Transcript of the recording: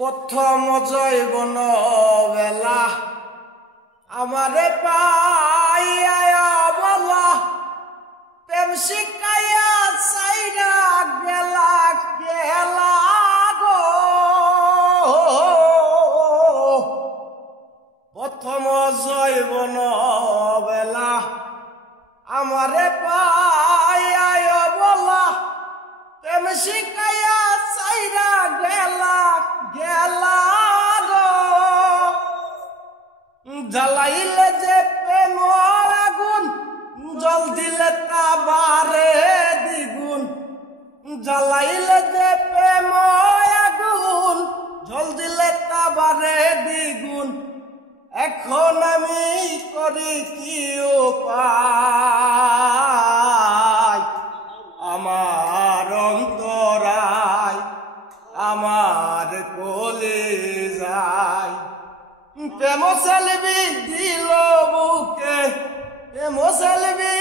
প্রথম জৈবন বেলা আমারে পাইয়া বলা প্রেম শিখাইয়া সাইরা গেলা গেলা গো। প্রথম জৈবন বেলা আমারে পাইয়া বলা প্রেম শিখাইয়া সাইরা গেলা গেলা গো। জ্বালাইলে যে প্রেম আগুন জল দিলে তা বারে দ্বিগুণ। জ্বালাইলে যে প্রেম আগুন জল দিলে তা বারে দ্বিগুণ। এখন আমি করি কি উপায় আমার অন্তরায় আমার কলিজায়। প্রেম সেলবি দিল বুকে প্রেম সেলবি